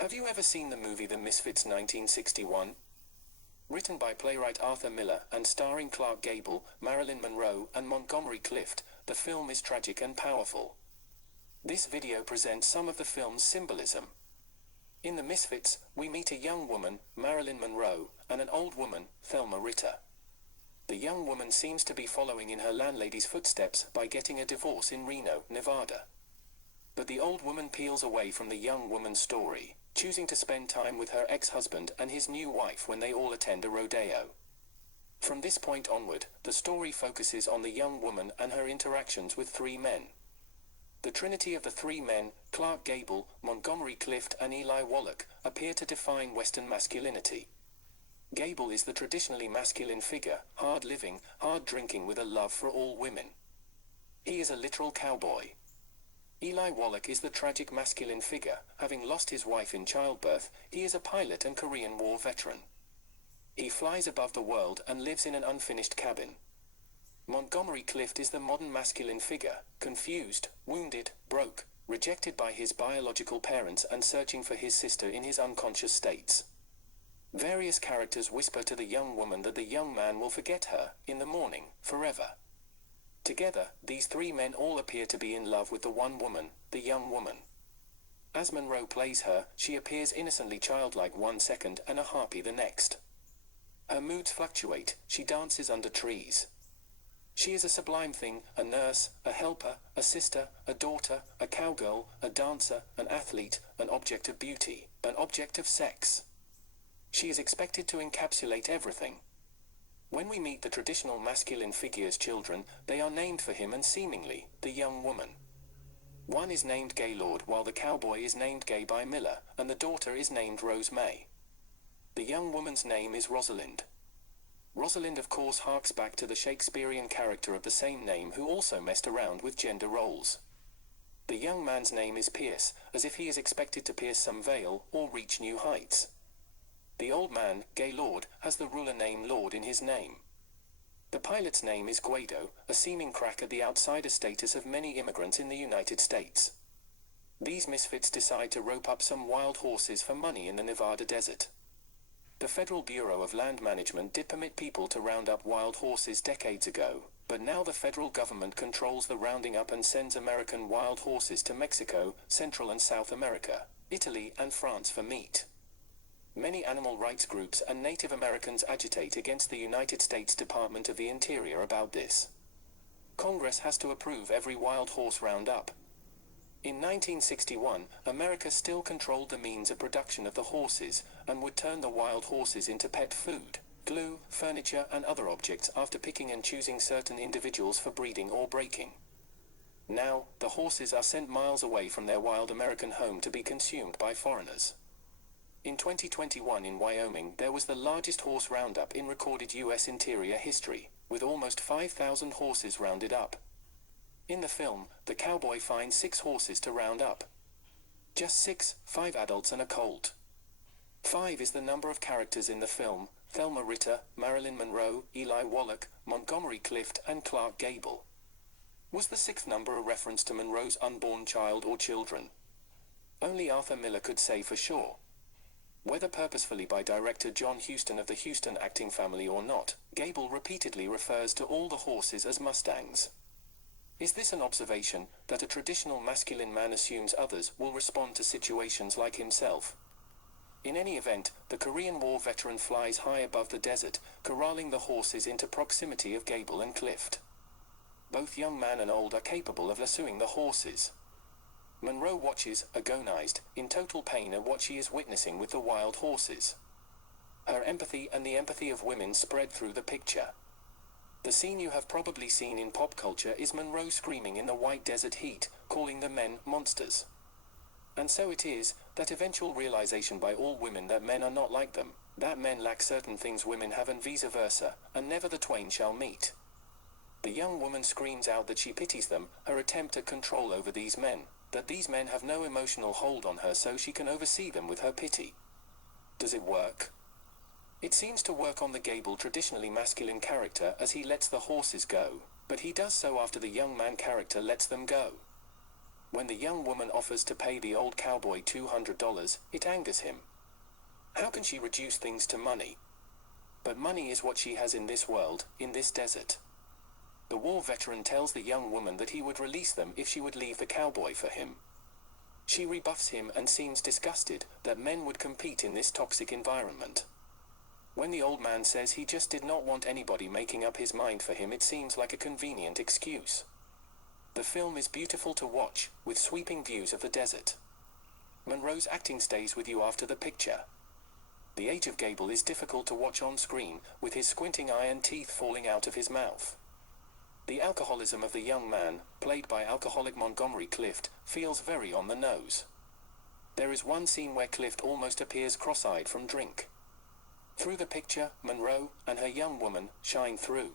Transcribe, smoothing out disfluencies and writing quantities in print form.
Have you ever seen the movie The Misfits 1961? Written by playwright Arthur Miller and starring Clark Gable, Marilyn Monroe, and Montgomery Clift, the film is tragic and powerful. This video presents some of the film's symbolism. In The Misfits, we meet a young woman, Marilyn Monroe, and an old woman, Thelma Ritter. The young woman seems to be following in her landlady's footsteps by getting a divorce in Reno, Nevada. But the old woman peels away from the young woman's story, choosing to spend time with her ex-husband and his new wife when they all attend a rodeo. From this point onward, the story focuses on the young woman and her interactions with three men. The trinity of the three men, Clark Gable, Montgomery Clift, and Eli Wallach, appear to define Western masculinity. Gable is the traditionally masculine figure, hard-living, hard-drinking with a love for all women. He is a literal cowboy. Eli Wallach is the tragic masculine figure. Having lost his wife in childbirth, he is a pilot and Korean War veteran. He flies above the world and lives in an unfinished cabin. Montgomery Clift is the modern masculine figure, confused, wounded, broke, rejected by his biological parents and searching for his sister in his unconscious states. Various characters whisper to the young woman that the young man will forget her, in the morning, forever. Together, these three men all appear to be in love with the one woman, the young woman. As Monroe plays her, she appears innocently childlike one second and a harpy the next. Her moods fluctuate, she dances under trees. She is a sublime thing, a nurse, a helper, a sister, a daughter, a cowgirl, a dancer, an athlete, an object of beauty, an object of sex. She is expected to encapsulate everything. When we meet the traditional masculine figure's children, they are named for him and seemingly, the young woman. One is named Gaylord while the cowboy is named Gay by Miller, and the daughter is named Rose May. The young woman's name is Rosalind. Rosalind of course harks back to the Shakespearean character of the same name who also messed around with gender roles. The young man's name is Pierce, as if he is expected to pierce some veil or reach new heights. The old man, Gaylord, has the ruler name Lord in his name. The pilot's name is Guido, a seeming crack at the outsider status of many immigrants in the United States. These misfits decide to rope up some wild horses for money in the Nevada desert. The Federal Bureau of Land Management did permit people to round up wild horses decades ago, but now the federal government controls the rounding up and sends American wild horses to Mexico, Central and South America, Italy and France for meat. Many animal rights groups and Native Americans agitate against the United States Department of the Interior about this. Congress has to approve every wild horse roundup. In 1961, America still controlled the means of production of the horses, and would turn the wild horses into pet food, glue, furniture and other objects after picking and choosing certain individuals for breeding or breaking. Now, the horses are sent miles away from their wild American home to be consumed by foreigners. In 2021 in Wyoming there was the largest horse roundup in recorded U.S. interior history, with almost 5,000 horses rounded up. In the film, the cowboy finds 6 horses to round up. Just 6, 5 adults and a colt. 5 is the number of characters in the film: Thelma Ritter, Marilyn Monroe, Eli Wallach, Montgomery Clift and Clark Gable. Was the 6th number a reference to Monroe's unborn child or children? Only Arthur Miller could say for sure. Whether purposefully by director John Huston of the Huston acting family or not, Gable repeatedly refers to all the horses as Mustangs. Is this an observation, that a traditional masculine man assumes others will respond to situations like himself? In any event, the Korean War veteran flies high above the desert, corralling the horses into proximity of Gable and Clift. Both young man and old are capable of lassoing the horses. Monroe watches, agonized, in total pain at what she is witnessing with the wild horses. Her empathy and the empathy of women spread through the picture. The scene you have probably seen in pop culture is Monroe screaming in the white desert heat, calling the men monsters. And so it is, that eventual realization by all women that men are not like them, that men lack certain things women have and vice versa, and never the twain shall meet. The young woman screams out that she pities them, her attempt at control over these men, that these men have no emotional hold on her so she can oversee them with her pity. Does it work? It seems to work on the Gable traditionally masculine character as he lets the horses go, but he does so after the young man character lets them go. When the young woman offers to pay the old cowboy $200, it angers him. How can she reduce things to money? But money is what she has in this world, in this desert. The war veteran tells the young woman that he would release them if she would leave the cowboy for him. She rebuffs him and seems disgusted that men would compete in this toxic environment. When the old man says he just did not want anybody making up his mind for him, it seems like a convenient excuse. The film is beautiful to watch, with sweeping views of the desert. Monroe's acting stays with you after the picture. The age of Gable is difficult to watch on screen, with his squinting eye and teeth falling out of his mouth. The alcoholism of the young man, played by alcoholic Montgomery Clift, feels very on the nose. There is one scene where Clift almost appears cross-eyed from drink. Through the picture, Monroe and her young woman shine through.